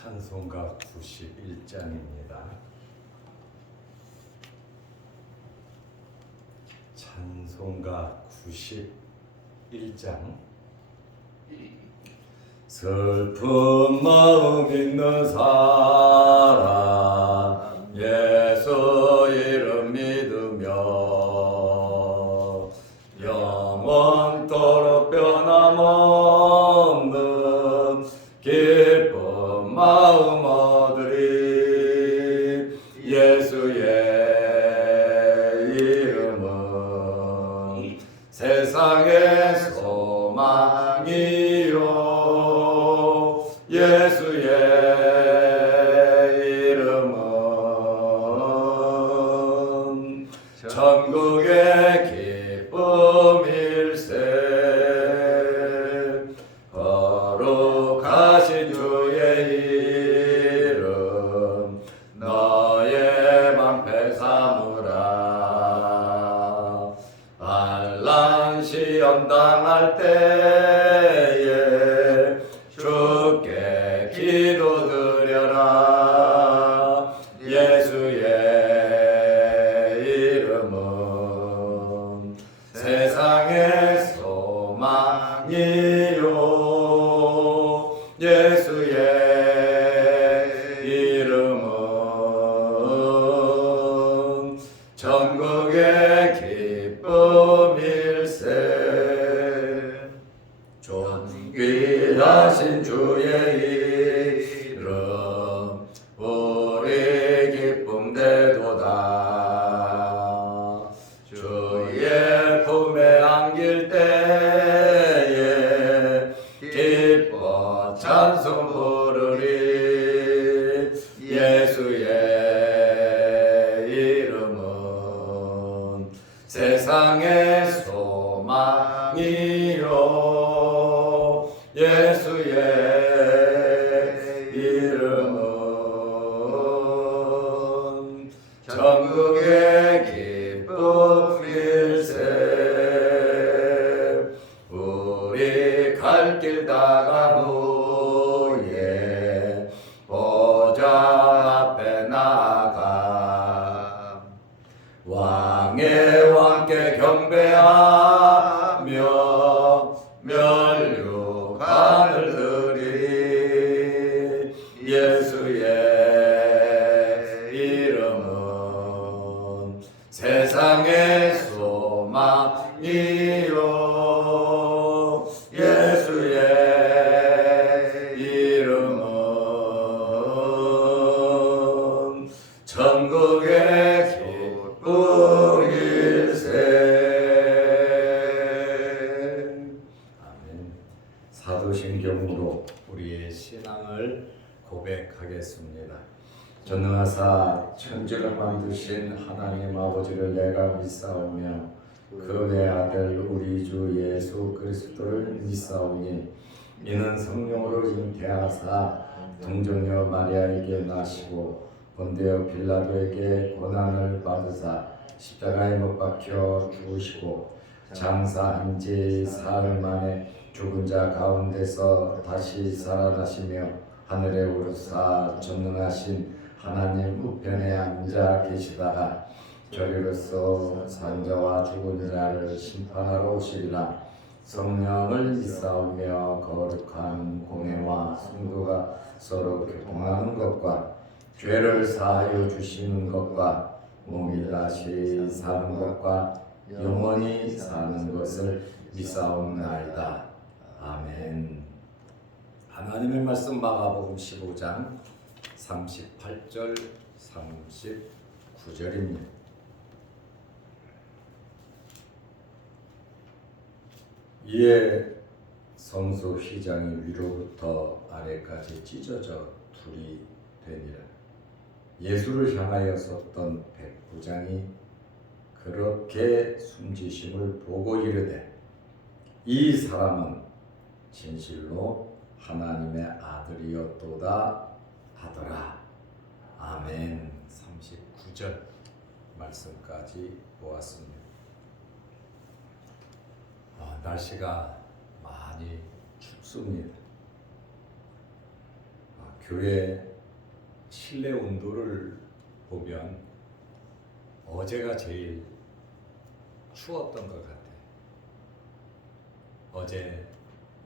찬송가 91장입니다. 찬송가 91장. 슬픈 마음 있는 사람 예수 이름 믿으며 영원토록 변함없는 기쁜 마음 얻으리. 예수의 이름은 세상의 소망이요 예수의 이름은 천국의 기쁨일세. 거룩하신 주의 이름 너의 방패 삼으라. 환난 시험 당할 때에 주께 기도드려라. 예수의 이름은 세상의 소망이요 예수의 이름은 전국의 기쁨일세. 존귀하신 주의 이름 우리 기쁨 되도다. 주의 품에 안길 때에 기뻐 찬송 부르리. 예수의 이름은 세상의 소망이요 예수의 이름은 전국의 기쁨일세. 우리 갈 길 다간 후에 보좌 앞에 나가 왕의 왕께 경배하며 멸류관을 드리리. 예수의 이름은 세상의 소망이요 예수의 이름은 천국의 기쁨일세. 아멘. 사도신경으로 우리의 신앙을 고백하겠습니다. 전능하사 천지를 만드신 하나님 아버지를 내가 믿사오며 그 외아들 우리 주 예수 그리스도를 믿사오니 이는 성령으로 잉태하사 동정녀 마리아에게 나시고 본디오 빌라도에게 고난을 받으사 십자가에 못 박혀 죽으시고 장사한 지 사흘 만에 죽은 자 가운데서 다시 살아나시며 하늘에 오르사 전능하신 하나님 우편에 앉아 계시다가 저리로서 산자와 죽은 자를 심판하러 오시리라. 성령을 믿사오며 거룩한 공회와 성도가 서로 교통하는 것과 죄를 사하여 주시는 것과 몸이 다시 사는 것과 영원히 사는 것을 믿사옵나이다. 아멘. 하나님의 말씀 마가복음 15장 38절 39절입니다. 이에 성소 휘장이 위로부터 아래까지 찢어져 둘이 되니라. 예수를 향하여 섰던 백부장이 그렇게 숨지심을 보고 이르되 이 사람은 진실로 하나님의 아들이었도다 하더라. 아멘. 39절 말씀까지 보았습니다. 날씨가 많이 춥습니다. 교회 실내 온도를 보면 어제가 제일 추웠던 것 같아요. 어제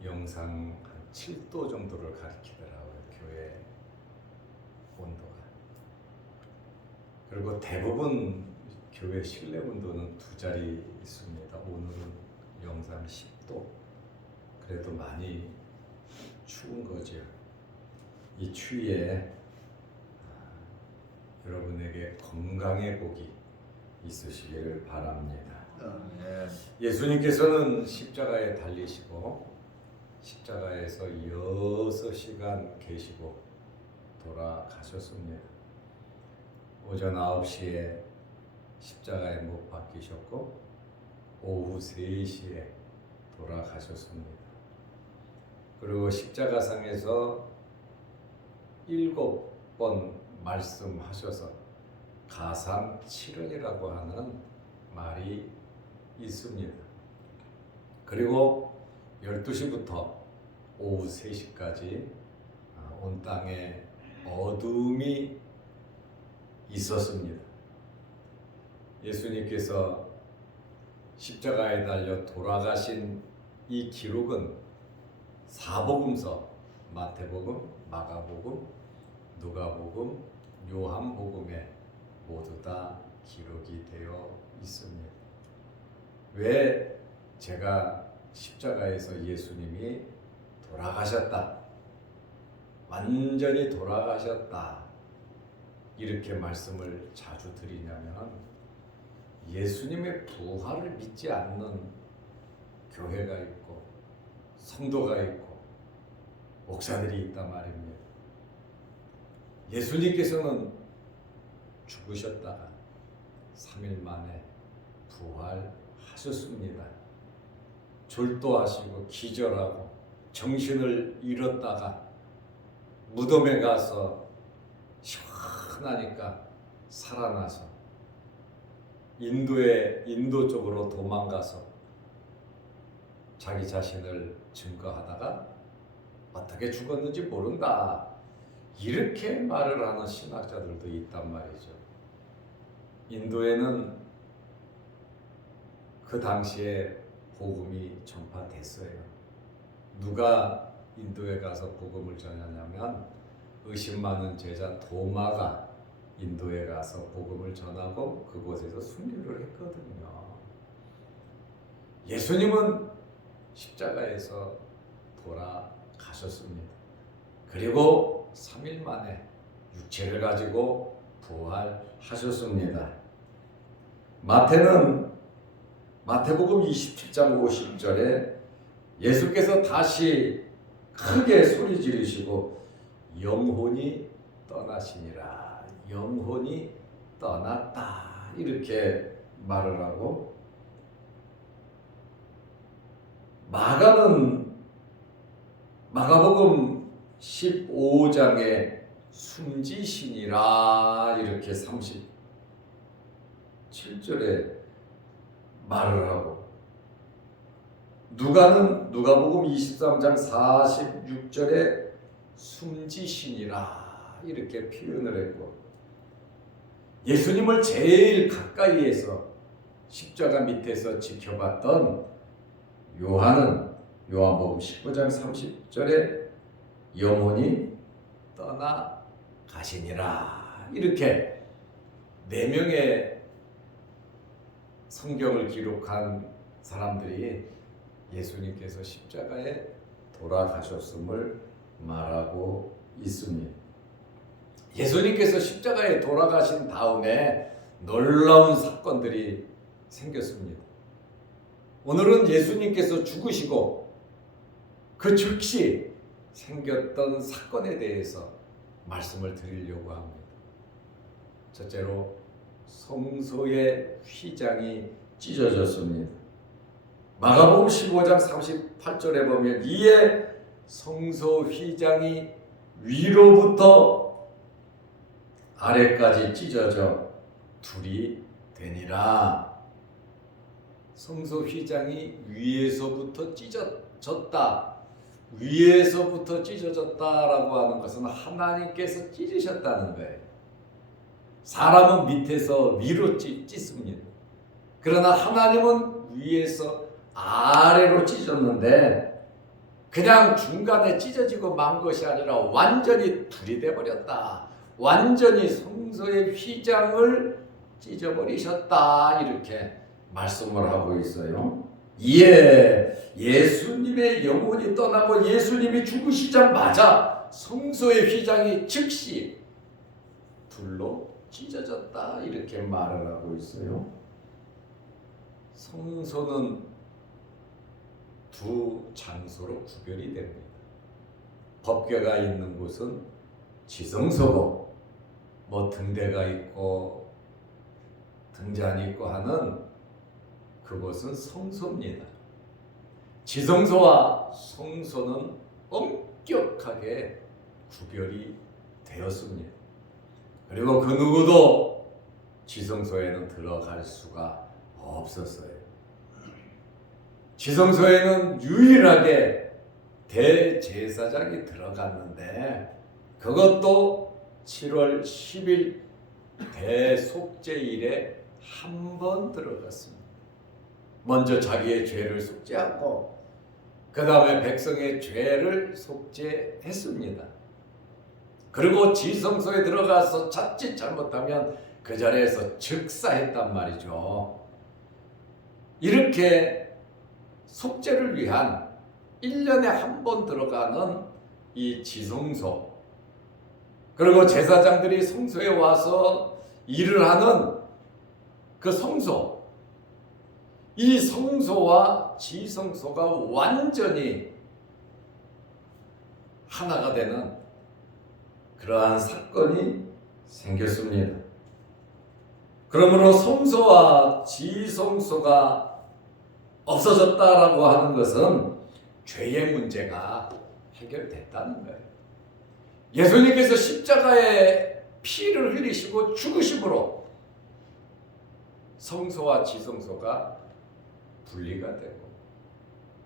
영상 한 7도 정도를 가리키더라고요. 교회 온도가. 그리고 대부분 교회 실내 온도는 두 자리 있습니다. 오늘은 영상 10도. 그래도 많이 추운 거죠. 이 추위에 여러분에게 건강의 복이 있으시기를 바랍니다. 예수님께서는 십자가에 달리시고 십자가에서 6시간 계시고 돌아가셨습니다. 오전 9시에 십자가에 못 박히셨고 오후 3시에 돌아가셨습니다. 그리고 십자가상에서 7번 말씀하셔서 가상 7원이라고 하는 말이 있습니다. 그리고 12시부터 오후 3시까지 온 땅에 어둠이 있었습니다. 예수님께서 십자가에 달려 돌아가신 이 기록은 사복음서 마태복음, 마가복음, 누가복음, 요한복음에 모두 다 기록이 되어 있습니다. 왜 제가 십자가에서 예수님이 돌아가셨다, 완전히 돌아가셨다 이렇게 말씀을 자주 드리냐면 예수님의 부활을 믿지 않는 교회가 있고 성도가 있고 목사들이 있단 말입니다. 예수님께서는 죽으셨다가 3일 만에 부활하셨습니다. 졸도하시고 기절하고 정신을 잃었다가 무덤에 가서 시원하니까 살아나서 인도 쪽으로 도망가서 자기 자신을 증거하다가 어떻게 죽었는지 모른다 이렇게 말을 하는 신학자들도 있단 말이죠. 인도에는 그 당시에 복음이 전파됐어요. 누가 인도에 가서 복음을 전하냐면 의심 많은 제자 도마가 인도에 가서 복음을 전하고 그곳에서 순교를 했거든요. 예수님은 십자가에서 돌아가셨습니다. 그리고 3일 만에 육체를 가지고 부활하셨습니다. 마태복음 27장 50절에 예수께서 다시 크게 소리 지르시고 영혼이 떠나시니라, 영혼이 떠났다 이렇게 말을 하고, 마가복음 15장에 숨지시니라 이렇게 37절에 말을 하고, 누가복음 23장 46절에 숨지시니라 이렇게 표현을 했고, 예수님을 제일 가까이에서 십자가 밑에서 지켜봤던 요한복음 19장 30절에 영혼이 떠나가시니라 이렇게 4명의 성경을 기록한 사람들이 예수님께서 십자가에 돌아가셨음을 말하고 있습니다. 예수님께서 십자가에 돌아가신 다음에 놀라운 사건들이 생겼습니다. 오늘은 예수님께서 죽으시고 그 즉시 생겼던 사건에 대해서 말씀을 드리려고 합니다. 첫째로 성소의 휘장이 찢어졌습니다. 마가복음 15장 38절에 보면 이에 성소 휘장이 위로부터 아래까지 찢어져 둘이 되니라. 성소 휘장이 위에서부터 찢어졌다. 위에서부터 찢어졌다라고 하는 것은 하나님께서 찢으셨다는 거예요. 사람은 밑에서 위로 찢습니다. 그러나 하나님은 위에서 아래로 찢었는데 그냥 중간에 찢어지고 만 것이 아니라 완전히 둘이 돼버렸다. 완전히 성소의 휘장을 찢어버리셨다. 이렇게 말씀을 하고 있어요. 이에 예수님의 영혼이 떠나고 예수님이 죽으시자마자 성소의 휘장이 즉시 둘로 찢어졌다. 이렇게 말을 하고 있어요. 성소는 두 장소로 구별이 됩니다. 법궤가 있는 곳은 지성소고 등대가 있고 등잔이 있고 하는 그곳은 성소입니다. 지성소와 성소는 엄격하게 구별이 되었습니다. 그리고 그 누구도 지성소에는 들어갈 수가 없었어요. 지성소에는 유일하게 대제사장이 들어갔는데 그것도 7월 10일 대속죄일에 한 번 들어갔습니다. 먼저 자기의 죄를 속죄하고 그 다음에 백성의 죄를 속죄했습니다. 그리고 지성소에 들어가서 자칫 잘못하면 그 자리에서 즉사했단 말이죠. 이렇게 속죄를 위한 1년에 한 번 들어가는 이 지성소, 그리고 제사장들이 성소에 와서 일을 하는 그 성소, 이 성소와 지성소가 완전히 하나가 되는 그러한 사건이 생겼습니다. 그러므로 성소와 지성소가 없어졌다라고 하는 것은 죄의 문제가 해결됐다는 거예요. 예수님께서 십자가에 피를 흘리시고 죽으심으로 성소와 지성소가 분리가 되고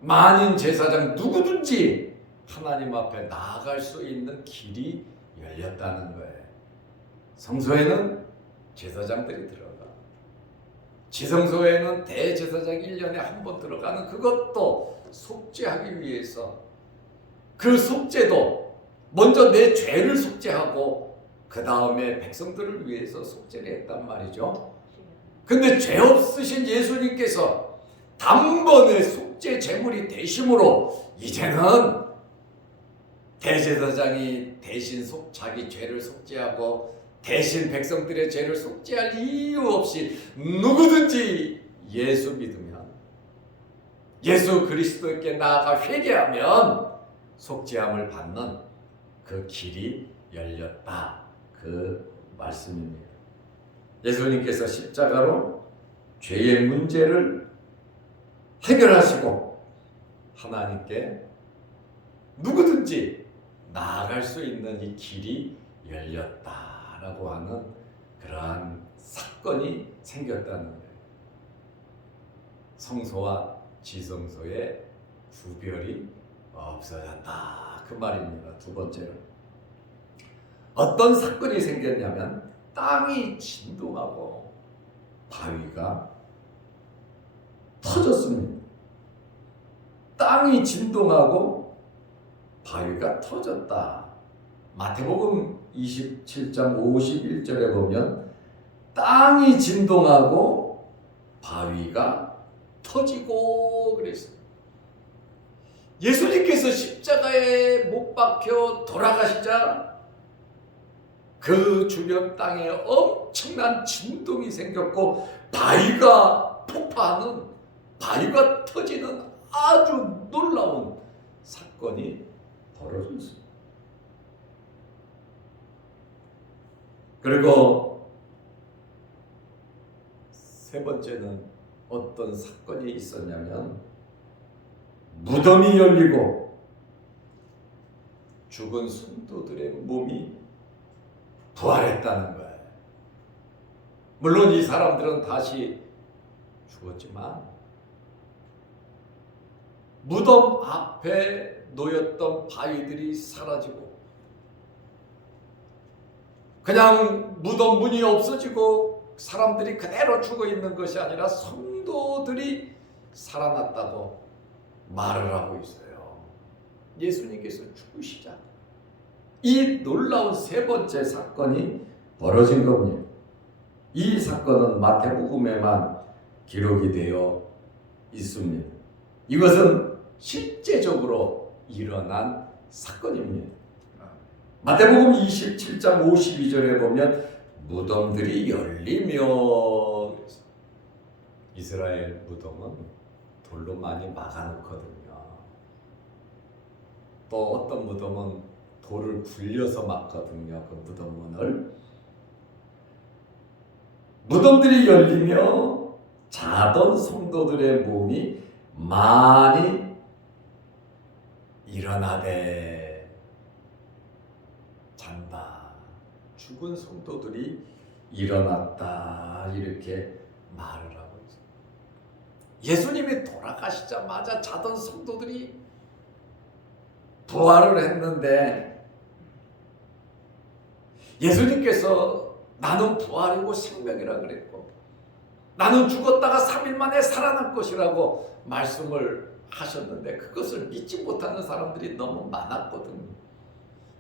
만인 제사장 누구든지 하나님 앞에 나아갈 수 있는 길이 열렸다는 거예요. 성소에는 제사장들이 들어가, 지성소에는 대제사장이 1년에 한 번 들어가는 그것도 속죄하기 위해서, 그 속죄도 먼저 내 죄를 속죄하고 그 다음에 백성들을 위해서 속죄를 했단 말이죠. 근데 죄 없으신 예수님께서 단번에 속죄 제물이 되심으로 이제는 대제사장이 대신 자기 죄를 속죄하고 대신 백성들의 죄를 속죄할 이유 없이 누구든지 예수 믿으면, 예수 그리스도께 나아가 회개하면 속죄함을 받는 그 길이 열렸다, 그 말씀입니다. 예수님께서 십자가로 죄의 문제를 해결하시고 하나님께 누구든지 나아갈 수 있는 이 길이 열렸다라고 하는 그러한 사건이 생겼다는 거예요. 성소와 지성소의 구별이 없어졌다, 그 말입니다. 두 번째로 어떤 사건이 생겼냐면 땅이 진동하고 바위가 터졌습니다. 땅이 진동하고 바위가 터졌다. 마태복음 27장 51절에 보면 땅이 진동하고 바위가 터지고 그랬어요. 예수님께서 십자가에 못 박혀 돌아가시자 그 주변 땅에 엄청난 진동이 생겼고 바위가 폭파하는, 바위가 터지는 아주 놀라운 사건이 벌어졌습니다. 그리고 세 번째는 어떤 사건이 있었냐면 무덤이 열리고 죽은 성도들의 몸이 부활했다는 거예요. 물론 이 사람들은 다시 죽었지만 무덤 앞에 놓였던 바위들이 사라지고 그냥 무덤 문이 없어지고 사람들이 그대로 죽어 있는 것이 아니라 성도들이 살아났다고 말을 하고 있어요. 예수님께서 죽으시자 이 놀라운 세 번째 사건이 벌어진 겁니다. 이 사건은 마태복음에만 기록이 되어 있습니다. 이것은 실제적으로 일어난 사건입니다. 마태복음 27장 52절에 보면 무덤들이 열리며 이스라엘 무덤은 돌로 많이 막아놓거든요. 또 어떤 무덤은 돌을 굴려서 막거든요. 그 무덤문을. 무덤들이 열리며 자던 성도들의 몸이 많이 일어나되 잔다. 죽은 성도들이 일어났다. 이렇게 말을 하고 있어요. 예수님이 돌아가시자마자 자던 성도들이 부활을 했는데 예수님께서 나는 부활이고 생명이라 그랬고 나는 죽었다가 3일 만에 살아날 것이라고 말씀을 하셨는데 그것을 믿지 못하는 사람들이 너무 많았거든요.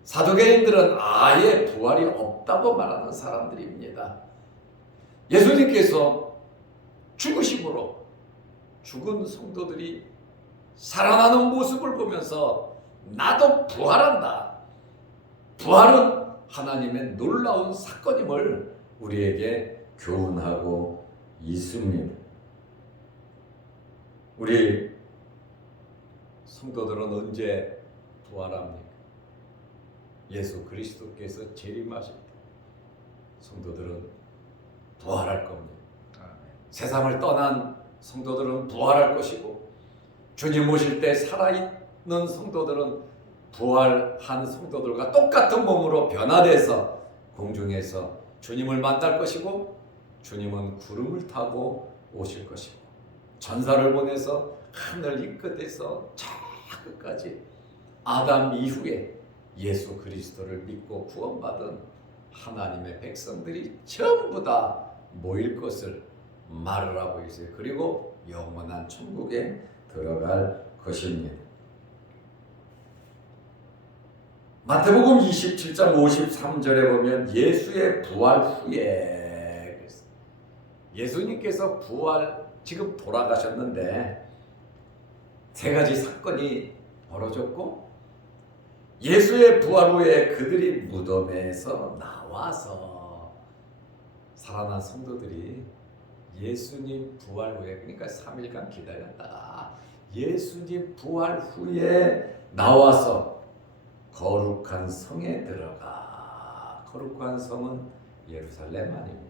사두개인들은 아예 부활이 없다고 말하는 사람들입니다. 예수님께서 죽으심으로 죽은 성도들이 살아나는 모습을 보면서 나도 부활한다. 부활은 하나님의 놀라운 사건임을 우리에게 교훈하고 있습니다. 우리 성도들은 언제 부활합니까? 예수 그리스도께서 재림하실 때 성도들은 부활할 겁니다. 세상을 떠난 성도들은 부활할 것이고 주님 오실 때 살아있는 성도들은 부활한 성도들과 똑같은 몸으로 변화돼서 공중에서 주님을 만날 것이고 주님은 구름을 타고 오실 것이고 전사를 보내서 하늘 이끝에서 저 끝까지 아담 이후에 예수 그리스도를 믿고 구원받은 하나님의 백성들이 전부 다 모일 것을 말을 하고 있어요. 그리고 영원한 천국에 들어갈 것입니다. 마태복음 27장 53절에 보면 예수의 부활 후에 예수님께서 부활 지금 돌아가셨는데 세 가지 사건이 벌어졌고 예수의 부활 후에 그들이 무덤에서 나와서 살아난 성도들이 예수님 부활 후에 그러니까 3일간 기다렸다가 예수님 부활 후에 나와서 거룩한 성에 들어가. 거룩한 성은 예루살렘 아닙니까?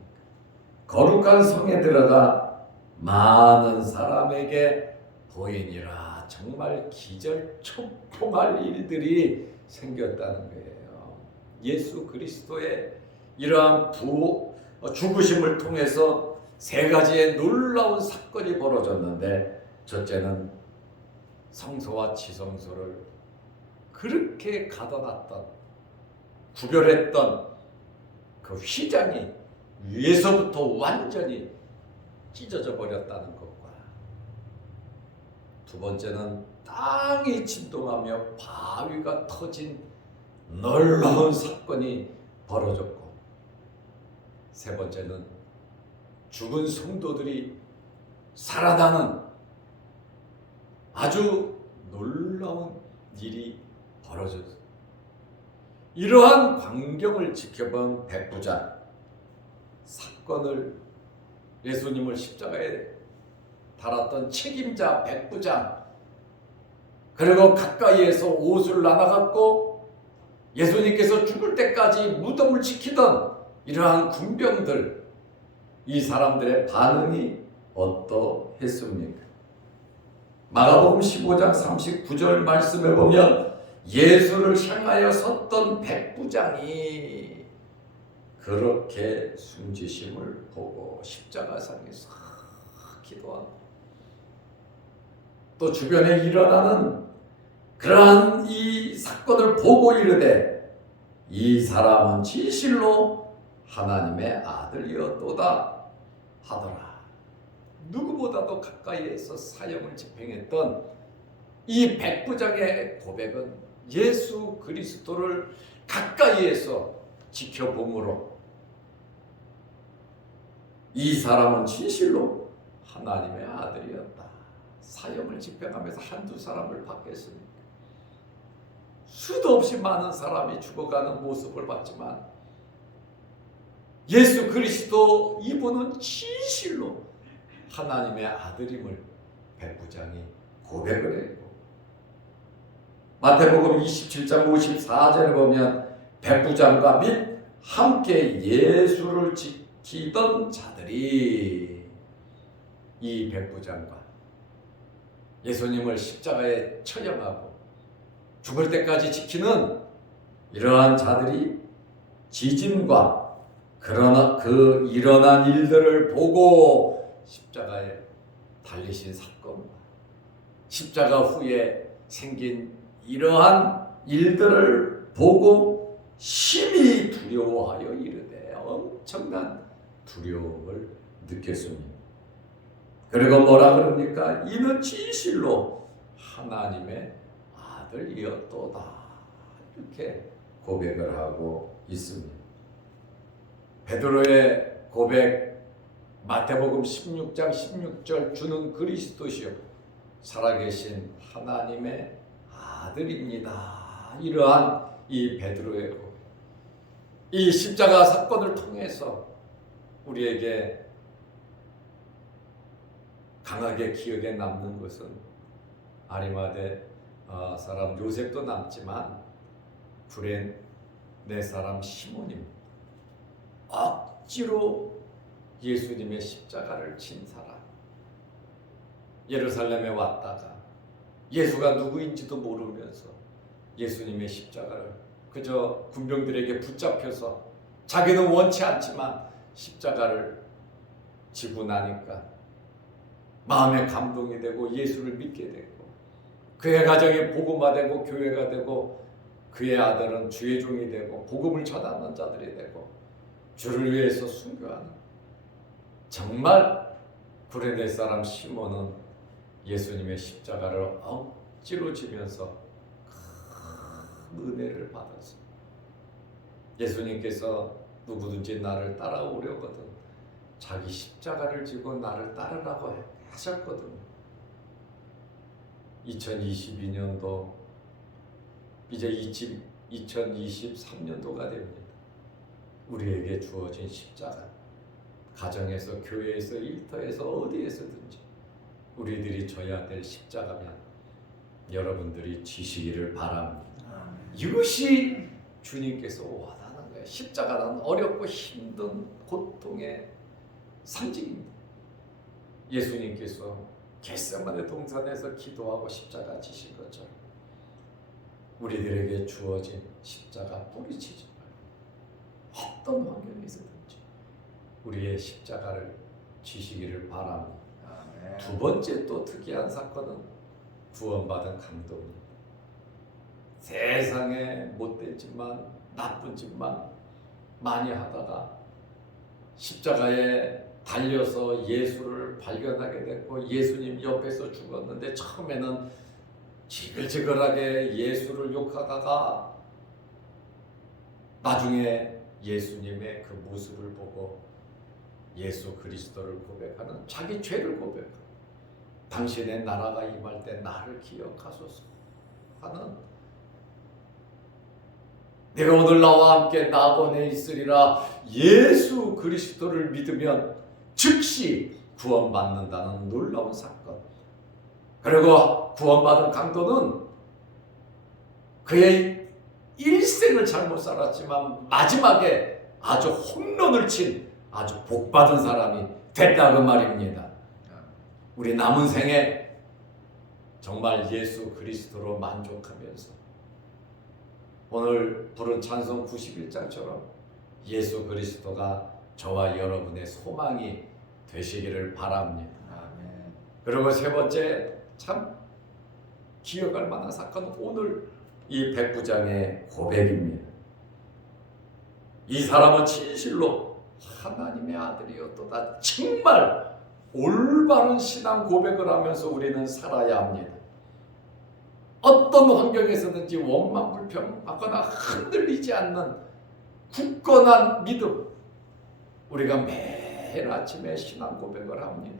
거룩한 성에 들어가 많은 사람에게 보이니라. 정말 기절초풍할 일들이 생겼다는 거예요. 예수 그리스도의 이러한 죽으심을 통해서 세 가지의 놀라운 사건이 벌어졌는데 첫째는 성소와 지성소를 그렇게 가둬놨던 구별했던 그 휘장이 위에서부터 완전히 찢어져 버렸다는 것과 두 번째는 땅이 진동하며 바위가 터진 놀라운 사건이 벌어졌고 세 번째는 죽은 성도들이 살아나는 아주 놀라운 일이 벌어졌어요. 이러한 광경을 지켜본 백부장 사건을 예수님을 십자가에 달았던 책임자 백부장 그리고 가까이에서 옷을 나눠갖고 예수님께서 죽을 때까지 무덤을 지키던 이러한 군병들 이 사람들의 반응이 어떠했습니까? 마가복음 15장 39절 말씀에 보면 예수를 향하여 섰던 백부장이 그렇게 숨지심을 보고 십자가상에서 기도하고 또 주변에 일어나는 그러한 이 사건을 보고 이르되 이 사람은 진실로 하나님의 아들이었도다 하더라. 누구보다도 가까이에서 사형을 집행했던 이 백부장의 고백은 예수 그리스도를 가까이에서 지켜봄으로 이 사람은 진실로 하나님의 아들이었다. 사형을 집행하면서 한두 사람을 받겠습니까? 수도 없이 많은 사람이 죽어가는 모습을 봤지만 예수 그리스도 이분은 진실로 하나님의 아들임을 백부장이 고백을 했고, 마태복음 27장 54절에 보면 백부장과 및 함께 예수를 지키던 자들이, 이 백부장과 예수님을 십자가에 처형하고 죽을 때까지 지키는 이러한 자들이 지진과 그러나 그 일어난 일들을 보고 십자가에 달리신 사건과 십자가 후에 생긴 이러한 일들을 보고 심히 두려워하여 이르되 엄청난 두려움을 느꼈습니다. 그리고 뭐라 그럽니까? 이는 진실로 하나님의 아들이었도다, 이렇게 고백을 하고 있습니다. 베드로의 고백, 마태복음 16장 16절, 주는 그리스도시요 살아계신 하나님의 아들입니다. 이러한 이 베드로의 고백, 이 십자가 사건을 통해서 우리에게 강하게 기억에 남는 것은 아리마대 사람 요셉도 남지만 구레네 사람 시몬입니다. 억지로 예수님의 십자가를 친 사람. 예루살렘에 왔다가 예수가 누구인지도 모르면서 예수님의 십자가를 그저 군병들에게 붙잡혀서 자기는 원치 않지만 십자가를 지고 나니까 마음에 감동이 되고 예수를 믿게 되고 그의 가정이 복음화 되고 교회가 되고 그의 아들은 주의 종이 되고 복음을 전하는 자들이 되고 주를 위해서 순교하는, 정말 구레네 사람 시몬은 예수님의 십자가를 억지로 지면서 큰 은혜를 받았습니다. 예수님께서 누구든지 나를 따라오려거든 자기 십자가를 지고 나를 따르라고 하셨거든요. 2022년도 이제 2023년도가 됩니다. 우리에게 주어진 십자가, 가정에서, 교회에서, 일터에서, 어디에서든지 우리들이 져야 될 십자가면 여러분들이 지시기를 바랍니다. 이것이 주님께서 원하는 거예요. 십자가는 어렵고 힘든 고통의 상징입니다. 예수님께서 겟세마네 동산에서 기도하고 십자가 지신 것처럼 우리들에게 주어진 십자가 뿌리치지 말고 어떤 환경에서든지 우리의 십자가를 지시기를 바랍니다. 아멘. 두 번째 또 특이한 사건은 구원받은 강도입니다. 세상에 못된 짓만, 나쁜 짓만 많이 하다가 십자가에 달려서 예수를 발견하게 됐고 예수님 옆에서 죽었는데 처음에는 지글지글하게 예수를 욕하다가 나중에 예수님의 그 모습을 보고 예수 그리스도를 고백하는, 자기 죄를 고백하고 당신의 나라가 임할 때 나를 기억하소서 하는, 내가 오늘 나와 함께 낙원에 있으리라, 예수 그리스도를 믿으면 즉시 구원받는다는 놀라운 사건. 그리고 구원받은 강도는 그의 일생을 잘못 살았지만 마지막에 아주 홈런을 친 아주 복받은 사람이 됐다고 말입니다. 우리 남은 생에 정말 예수 그리스도로 만족하면서 오늘 부른 찬송 91장처럼 예수 그리스도가 저와 여러분의 소망이 되시기를 바랍니다. 아멘. 그리고 세 번째, 참 기억할 만한 사건은 오늘 이 백부장의 고백입니다. 이 사람은 진실로 하나님의 아들이었도다. 정말 올바른 신앙 고백을 하면서 우리는 살아야 합니다. 어떤 환경에서든지 원망불평하거나 흔들리지 않는 굳건한 믿음, 우리가 매일 아침에 신앙 고백을 합니다.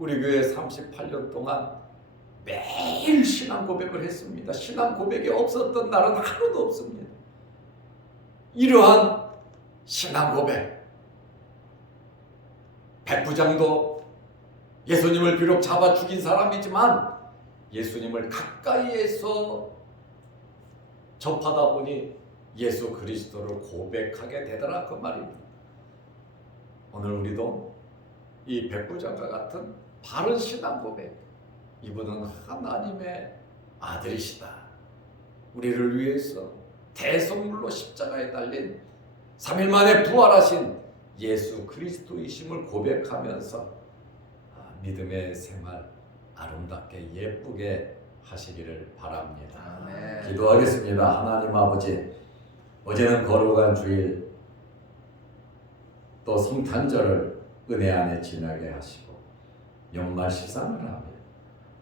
우리 교회 38년 동안 매일 신앙 고백을 했습니다. 신앙 고백이 없었던 날은 하루도 없습니다. 이러한 신앙 고백, 백부장도 예수님을 비록 잡아 죽인 사람이지만 예수님을 가까이에서 접하다 보니 예수 그리스도를 고백하게 되더라, 그 말입니다. 오늘 우리도 이 백부장과 같은 바른 신앙 고백, 이분은 하나님의 아들이시다, 우리를 위해서 대성물로 십자가에 달린 3일 만에 부활하신 예수 그리스도이심을 고백하면서 믿음의 생활 아름답게 예쁘게 하시기를 바랍니다. 아멘. 기도하겠습니다. 하나님 아버지, 어제는 거룩한 주일, 또 성탄절을 은혜 안에 지나게 하시고 연말 시상을 하며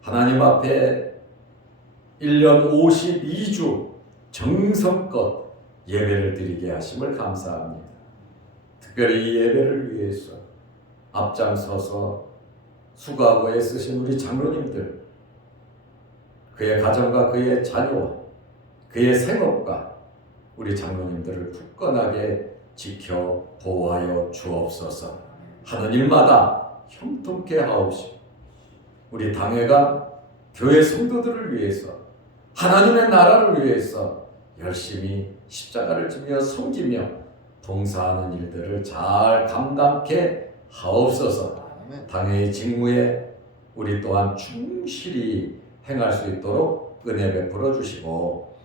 하나님 앞에 1년 52주 정성껏 예배를 드리게 하심을 감사합니다. 특별히 이 예배를 위해서 앞장서서 수고하고 애쓰신 우리 장로님들, 그의 가정과 그의 자녀와 그의 생업과 우리 장로님들을 굳건하게 지켜 보호하여 주옵소서. 하는 일마다 형통케 하옵시고 우리 당회가 교회 성도들을 위해서, 하나님의 나라를 위해서 열심히 십자가를 지며 섬기며 봉사하는 일들을 잘 감당케 하옵소서. 당회의 직무에 우리 또한 충실히 행할 수 있도록 은혜 베풀어 주시고,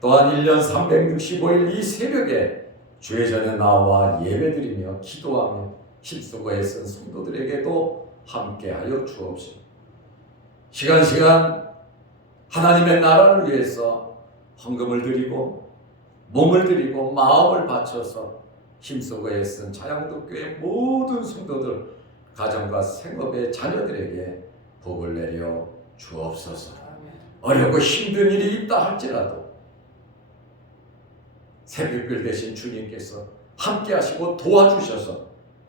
또한 1년 365일 이 새벽에 주의 전에 나와 예배드리며 기도하며 힘쓰고 애쓴 성도들에게도 함께하여 주옵시고, 시간 하나님의 나라를 위해서 헌금을 드리고 몸을 드리고 마음을 바쳐서 힘쓰고 애쓴 자양도교회 모든 성도들, 가정과 생업의 자녀들에게 복을 내려 주옵소서. 어렵고 힘든 일이 있다 할지라도 새벽별 되신 주님께서 함께 하시고 도와주셔서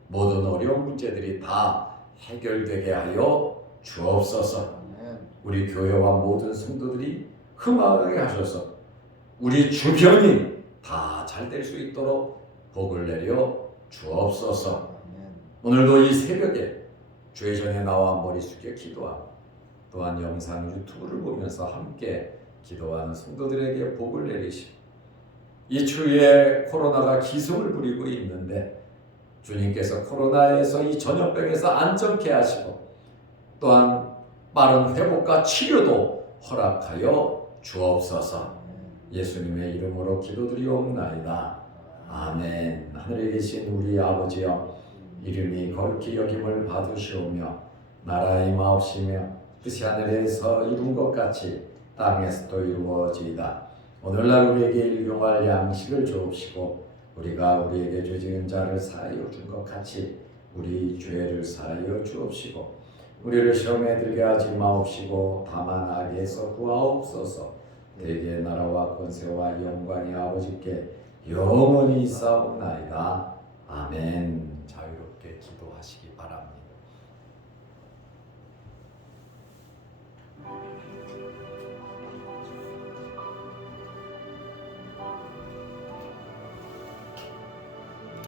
모든 어려운 문제들이 다 해결되게 하여 주옵소서. 우리 교회와 모든 성도들이 흥하게 하셔서 우리 주변이 다 잘 될 수 있도록 복을 내려 주옵소서. 오늘도 이 새벽에 주의 전에 나와 머리 숙여 기도하고 또한 영상 유튜브를 보면서 함께 기도하는 성도들에게 복을 내리시고, 이 추위에 코로나가 기승을 부리고 있는데 주님께서 코로나에서 이 전염병에서 안전케 하시고 또한 빠른 회복과 치료도 허락하여 주옵소서. 예수님의 이름으로 기도드리옵나이다. 아멘. 하늘에 계신 우리 아버지여, 이름이 거룩히 여김을 받으시오며 나라의 임하옵시며 뜻이 하늘에서 이룬 것 같이 땅에서도 이루어지이다. 오늘날 우리에게 일용할 양식을 주옵시고 우리가 우리에게 죄 지은 자를 사하여 준 것 같이 우리 죄를 사하여 주옵시고 우리를 시험에 들게 하지 마옵시고 다만 악에서 구하옵소서. 대개 나라와 권세와 영광이 아버지께 영원히 있사옵나이다. 아멘. 자유롭게